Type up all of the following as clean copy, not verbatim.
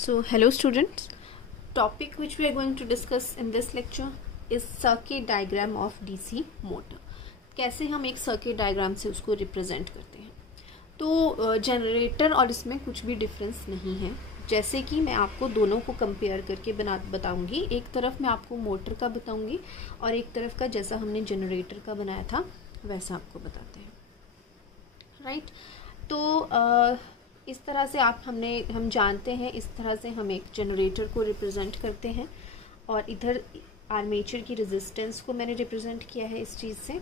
So, hello students. Topic which we are going to discuss in this lecture is circuit diagram of DC motor. कैसे हम एक circuit diagram से उसको represent करते हैं। तो जनरेटर और इसमें कुछ भी डिफरेंस नहीं है। जैसे कि मैं आपको दोनों को कंपेयर करके बताऊंगी। एक तरफ मैं आपको मोटर का बताऊंगी और एक तरफ का जैसा हमने जनरेटर का बनाया था वैसा आपको बताते हैं, राइट। तो इस तरह से हम जानते हैं, इस तरह से हम एक जनरेटर को रिप्रेजेंट करते हैं और इधर आर्मेचर की रेजिस्टेंस को मैंने रिप्रेजेंट किया है इस चीज़ से।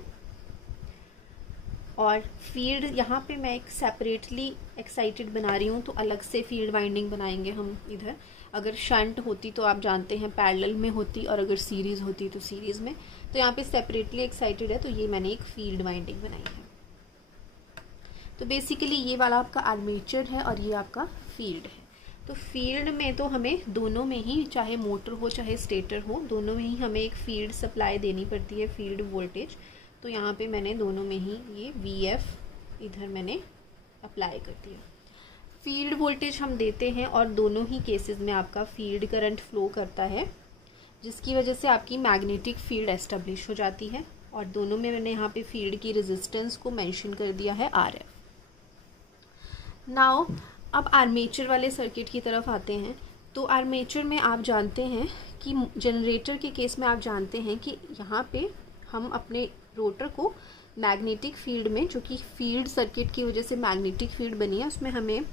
और फील्ड यहाँ पे मैं एक सेपरेटली एक्साइटेड बना रही हूँ, तो अलग से फील्ड वाइंडिंग बनाएंगे हम इधर। अगर शंट होती तो आप जानते हैं पैरेलल में होती, और अगर सीरीज़ होती तो सीरीज़ में। तो यहाँ पे सेपरेटली एक्साइटेड है, तो ये मैंने एक फील्ड वाइंडिंग बनाई है। तो बेसिकली ये वाला आपका आर्मेचर है और ये आपका फील्ड है। तो फील्ड में तो हमें दोनों में ही, चाहे मोटर हो चाहे स्टेटर हो, दोनों में ही हमें एक फील्ड सप्लाई देनी पड़ती है, फील्ड वोल्टेज। तो यहाँ पे मैंने दोनों में ही ये VF इधर मैंने अप्लाई कर दिया। फील्ड वोल्टेज हम देते हैं और दोनों ही केसेस में आपका फील्ड करंट फ्लो करता है, जिसकी वजह से आपकी मैग्नेटिक फील्ड एस्टेब्लिश हो जाती है। और दोनों में मैंने यहाँ पे फील्ड की रेजिस्टेंस को मेंशन कर दिया है RF। नाउ अब आर्मेचर वाले सर्किट की तरफ आते हैं। तो आर्मेचर में आप जानते हैं कि जनरेटर के केस में आप जानते हैं कि यहाँ पे हम अपने रोटर को मैग्नेटिक फील्ड में, जो कि फील्ड सर्किट की वजह से मैग्नेटिक फील्ड बनी है, उसमें हमें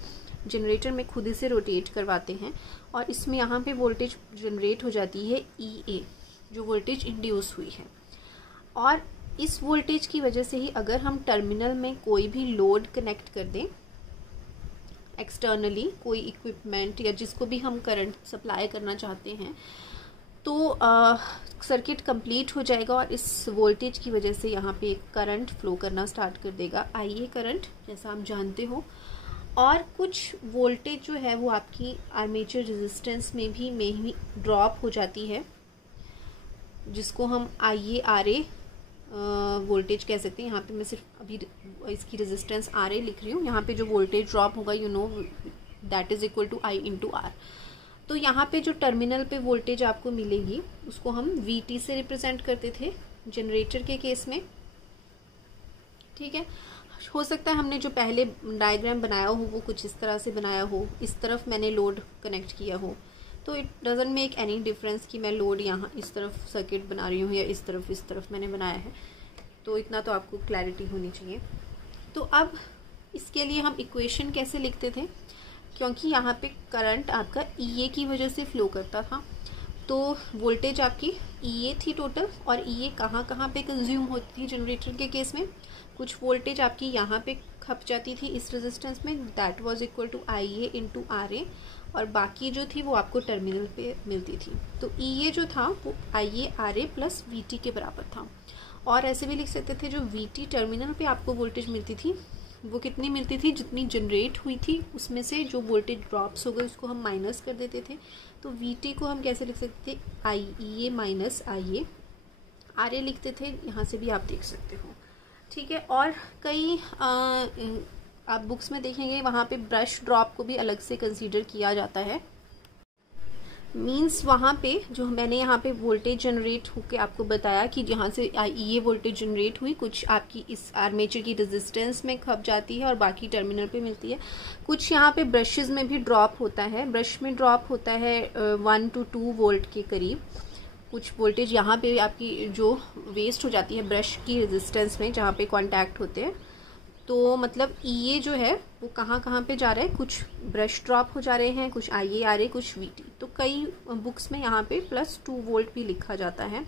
जनरेटर में खुद से रोटेट करवाते हैं और इसमें यहाँ पे वोल्टेज जनरेट हो जाती है EA, जो वोल्टेज इंड्यूस हुई है। और इस वोल्टेज की वजह से ही अगर हम टर्मिनल में कोई भी लोड कनेक्ट कर दें, एक्सटर्नली कोई इक्विपमेंट या जिसको भी हम करंट सप्लाई करना चाहते हैं, तो सर्किट कंप्लीट हो जाएगा और इस वोल्टेज की वजह से यहाँ पे करंट फ्लो करना स्टार्ट कर देगा, IA करंट, जैसा आप जानते हो। और कुछ वोल्टेज जो है वो आपकी आर्मेचर रेजिस्टेंस में भी ड्रॉप हो जाती है, जिसको हम IaRa वोल्टेज कह सकते हैं। यहाँ पे मैं सिर्फ अभी इसकी रेजिस्टेंस RA लिख रही हूँ। यहाँ पे जो वोल्टेज ड्रॉप होगा, you know, that is equal to I into R। तो यहाँ पे जो टर्मिनल पे वोल्टेज आपको मिलेगी उसको हम VT से रिप्रेजेंट करते थे जनरेटर के केस में, ठीक है। हो सकता है हमने जो पहले डायग्राम बनाया हो वो कुछ इस तरह से बनाया हो, इस तरफ मैंने लोड कनेक्ट किया हो, तो it doesn't make any difference कि मैं लोड यहाँ इस तरफ सर्किट बना रही हूँ या इस तरफ मैंने बनाया है। तो इतना तो आपको क्लैरिटी होनी चाहिए। तो अब इसके लिए हम इक्वेशन कैसे लिखते थे, क्योंकि यहाँ पे करंट आपका EA की वजह से फ्लो करता था, तो वोल्टेज आपकी EA थी टोटल। और EA कहाँ पे कंज्यूम होती थी जनरेटर के केस में, कुछ वोल्टेज आपकी यहाँ पे खप जाती थी इस रेजिस्टेंस में, that was equal to IA into RA, और बाकी जो थी वो आपको टर्मिनल पे मिलती थी। तो EA जो था वो IaRa प्लस VT के बराबर था। और ऐसे भी लिख सकते थे, जो VT टर्मिनल पे आपको वोल्टेज मिलती थी वो कितनी मिलती थी, जितनी जनरेट हुई थी उसमें से जो वोल्टेज ड्रॉप्स हो गए उसको हम माइनस कर देते थे। तो VT को हम कैसे लिख सकते थे, IEA माइनस IA, RA लिखते थे, यहाँ से भी आप देख सकते हो, ठीक है। और कई आप बुक्स में देखेंगे वहाँ पे ब्रश ड्रॉप को भी अलग से कंसीडर किया जाता है। मींस वहाँ पे जो मैंने यहाँ पे वोल्टेज जनरेट होके आपको बताया कि जहाँ से ये वोल्टेज जनरेट हुई, कुछ आपकी इस आर्मेचर की रेजिस्टेंस में खप जाती है और बाकी टर्मिनल पे मिलती है। कुछ यहाँ पे ब्रशेज में भी ड्रॉप होता है, ब्रश में ड्रॉप होता है 1 to 2 वोल्ट के करीब। कुछ वोल्टेज यहाँ पे आपकी जो वेस्ट हो जाती है ब्रश की रेजिस्टेंस में, जहाँ पे कॉन्टैक्ट होते हैं। तो मतलब EA जो है वो कहाँ पे जा रहा है, कुछ ब्रश ड्रॉप हो जा रहे हैं, कुछ IaRa, कुछ VT। तो कई बुक्स में यहाँ पे +2 वोल्ट भी लिखा जाता है,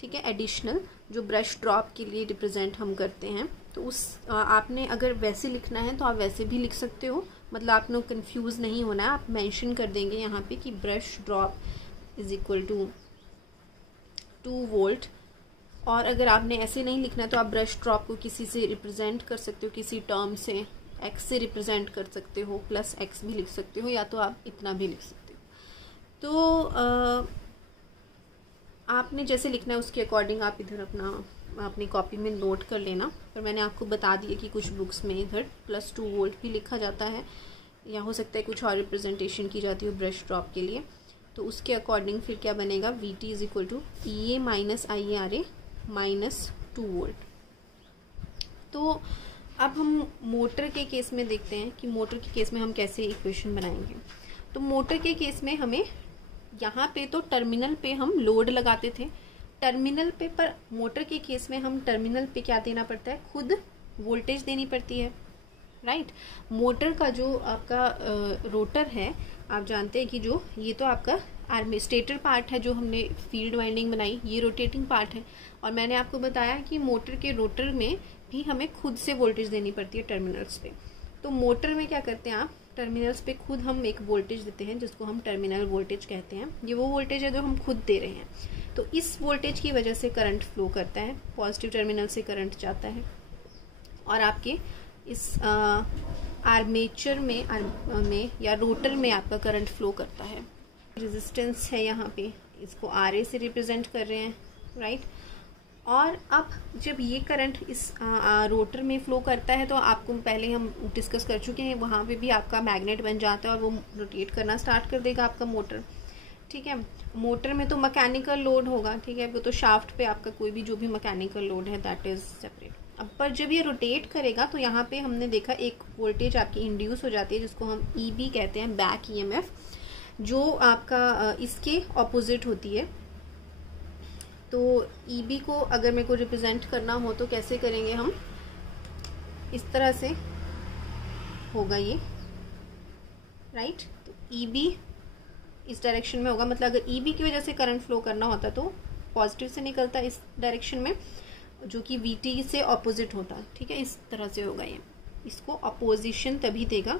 ठीक है, एडिशनल, जो ब्रश ड्रॉप के लिए रिप्रेजेंट हम करते हैं। तो उस आपने अगर वैसे लिखना है तो आप वैसे भी लिख सकते हो, मतलब आपने कंफ्यूज नहीं होना है। आप मेंशन कर देंगे यहाँ पे कि brush drop is equal to 2 volt. और अगर आपने ऐसे नहीं लिखना तो आप ब्रश ड्रॉप को किसी से रिप्रेजेंट कर सकते हो, किसी टर्म से, x से रिप्रेजेंट कर सकते हो, +x भी लिख सकते हो, या तो आप इतना भी लिख सकते हो। तो आपने जैसे लिखना है उसके अकॉर्डिंग आप इधर अपनी कॉपी में नोट कर लेना। पर मैंने आपको बता दिया कि कुछ बुक्स में इधर +2 वोल्ट भी लिखा जाता है, या हो सकता है कुछ और रिप्रेजेंटेशन की जाती हो ब्रश ड्रॉप के लिए, तो उसके अकॉर्डिंग फिर क्या बनेगा, V T is equal to E A minus I A R A minus 2 volt. तो अब हम मोटर के केस में देखते हैं कि मोटर के केस में हम कैसे इक्वेशन बनाएंगे। तो मोटर के केस में हमें यहाँ पे तो टर्मिनल पे हम लोड लगाते थे, टर्मिनल पे, पर मोटर के केस में हम टर्मिनल पे क्या देना पड़ता है, खुद वोल्टेज देनी पड़ती है, राइट। मोटर का जो आपका रोटर है, आप जानते हैं कि जो ये तो आपका स्टेटर पार्ट है, जो हमने फील्ड वाइंडिंग बनाई, ये रोटेटिंग पार्ट है। और मैंने आपको बताया कि मोटर के रोटर में भी हमें खुद से वोल्टेज देनी पड़ती है टर्मिनल्स पे। तो मोटर में क्या करते हैं आप, टर्मिनल्स पे खुद हम एक वोल्टेज देते हैं जिसको हम टर्मिनल वोल्टेज कहते हैं। ये वो वोल्टेज है जो हम खुद दे रहे हैं। तो इस वोल्टेज की वजह से करंट फ्लो करता है, पॉजिटिव टर्मिनल से करंट जाता है और आपके इस आर्मेचर में या रोटर में आपका करंट फ्लो करता है। रेजिस्टेंस है यहाँ पे, इसको आर ए से रिप्रेजेंट कर रहे हैं, राइट। और अब जब ये करंट इस रोटर में फ्लो करता है, तो आपको पहले हम डिस्कस कर चुके हैं, वहाँ पे भी आपका मैग्नेट बन जाता है और वो रोटेट करना स्टार्ट कर देगा आपका मोटर, ठीक है। मोटर में तो मैकेनिकल लोड होगा, ठीक है, वो तो शाफ्ट पे आपका कोई भी जो भी मैकेनिकल लोड है दैट इज सेपरेट। अब पर जब ये रोटेट करेगा तो यहाँ पे हमने देखा एक वोल्टेज आपकी इंड्यूस हो जाती है जिसको हम ईबी कहते हैं, बैक ईएमएफ, जो आपका इसके ऑपोजिट होती है। तो ईबी को अगर मेरे को रिप्रेजेंट करना हो तो कैसे करेंगे हम, इस तरह से होगा ये, राइट। तो ईबी इस डायरेक्शन में होगा, मतलब अगर ईबी की वजह से करंट फ्लो करना होता तो पॉजिटिव से निकलता इस डायरेक्शन में, जो कि वीटी से ऑपोजिट होता, ठीक है, इस तरह से होगा ये, इसको अपोजिशन तभी देगा।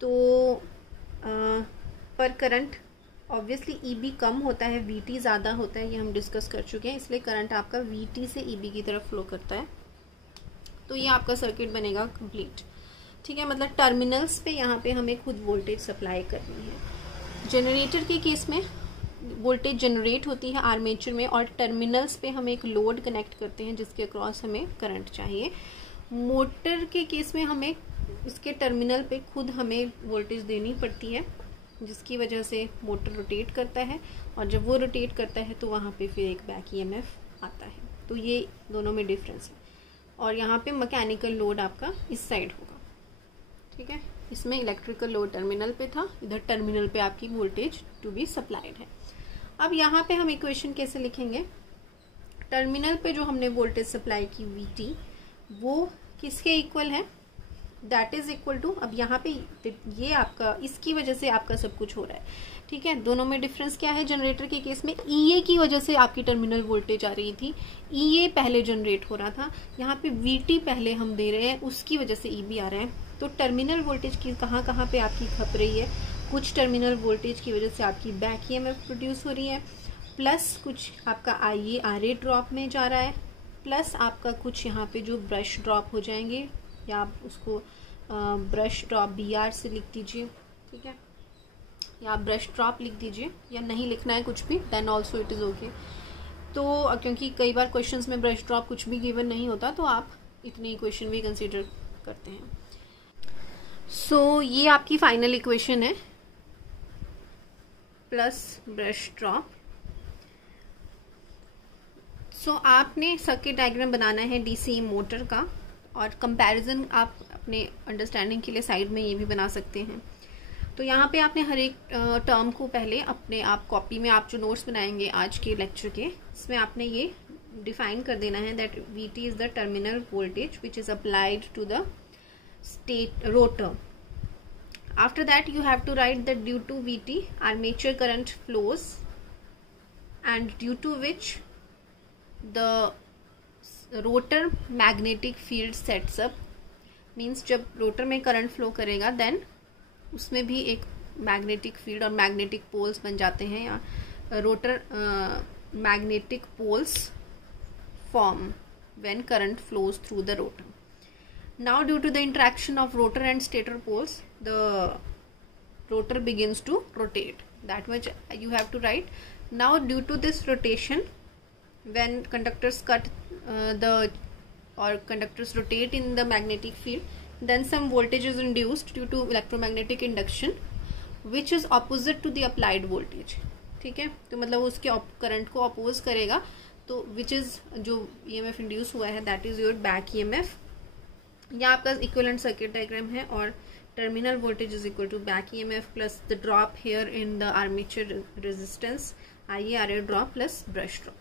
तो पर करंट ऑब्वियसली ईबी कम होता है, वीटी ज़्यादा होता है, ये हम डिस्कस कर चुके हैं, इसलिए करंट आपका वीटी से ईबी की तरफ फ्लो करता है। तो ये आपका सर्किट बनेगा कंप्लीट, ठीक है। मतलब टर्मिनल्स पे यहाँ पे हमें खुद वोल्टेज सप्लाई करनी है। जनरेटर के केस में वोल्टेज जनरेट होती है आर्मेचर में और टर्मिनल्स पे हम एक लोड कनेक्ट करते हैं जिसके अक्रॉस हमें करंट चाहिए। मोटर के केस में हमें इसके टर्मिनल पे खुद हमें वोल्टेज देनी पड़ती है, जिसकी वजह से मोटर रोटेट करता है और जब वो रोटेट करता है तो वहाँ पे फिर एक बैक ईएमएफ आता है। तो ये दोनों में डिफरेंस है। और यहाँ पे मैकेनिकल लोड आपका इस साइड होगा, ठीक है। इसमें इलेक्ट्रिकल लोड टर्मिनल पे था, इधर टर्मिनल पे आपकी वोल्टेज टू बी सप्लाइड है। अब यहाँ पे हम इक्वेशन कैसे लिखेंगे, टर्मिनल पे जो हमने वोल्टेज सप्लाई की वीटी, वो किसके इक्वल है, दैट इज इक्वल टू, अब यहाँ पे ये आपका इसकी वजह से आपका सब कुछ हो रहा है, ठीक है। दोनों में डिफरेंस क्या है, जनरेटर के केस में ईए की वजह से आपकी टर्मिनल वोल्टेज आ रही थी, ईए पहले जनरेट हो रहा था, यहाँ पे वीटी पहले हम दे रहे हैं, उसकी वजह से ईबी आ रहा है। तो टर्मिनल वोल्टेज की कहाँ पे आपकी खप रही है, कुछ टर्मिनल वोल्टेज की वजह से आपकी बैक ईएमएफ प्रोड्यूस हो रही है, प्लस कुछ आपका आईए आरए ड्रॉप में जा रहा है, प्लस आपका कुछ यहाँ पे जो ब्रश ड्रॉप हो जाएंगे, या आप उसको ब्रश ड्रॉप BR से लिख दीजिए, ठीक है, या आप ब्रश ड्रॉप लिख दीजिए, या नहीं लिखना है कुछ भी, then also it is okay. तो क्योंकि कई बार क्वेश्चंस में ब्रश ड्रॉप कुछ भी गिवन नहीं होता, तो आप इतने इक्वेशन भी कंसीडर करते हैं। सो ये आपकी फाइनल इक्वेशन है, प्लस ब्रश ड्रॉप। सो आपने सर्किट डायग्राम बनाना है डीसी मोटर का, और कंपैरिजन आप अपने अंडरस्टैंडिंग के लिए साइड में ये भी बना सकते हैं। तो यहाँ पे आपने हर एक टर्म को पहले अपने आप कॉपी में, आप जो नोट्स बनाएंगे आज के लेक्चर के, इसमें आपने ये डिफाइन कर देना है that VT is the terminal voltage which is applied to the state rotor. After that you have to write that due to VT armature current flows, and due to which the rotor magnetic field sets up, means जब rotor में current flow करेगा then उसमें भी एक magnetic field और magnetic poles बन जाते हैं, या rotor magnetic poles form when current flows through the rotor. Now due to the interaction of rotor and stator poles, the rotor begins to rotate. That much you have to write. Now due to this rotation, when conductors conductors rotate in the magnetic field, then some voltage is induced due to electromagnetic induction which is opposite to the applied voltage. ठीक है, तो मतलब उसके current को oppose करेगा, तो which is जो EMF induce हुआ है that is your back EMF. यहाँ आपका इक्विवेलेंट सर्किट डायग्राम है और terminal voltage is equal to back EMF plus the drop here in the armature resistance IaRa drop plus brush drop.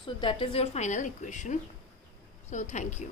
So that is your final equation. So thank you.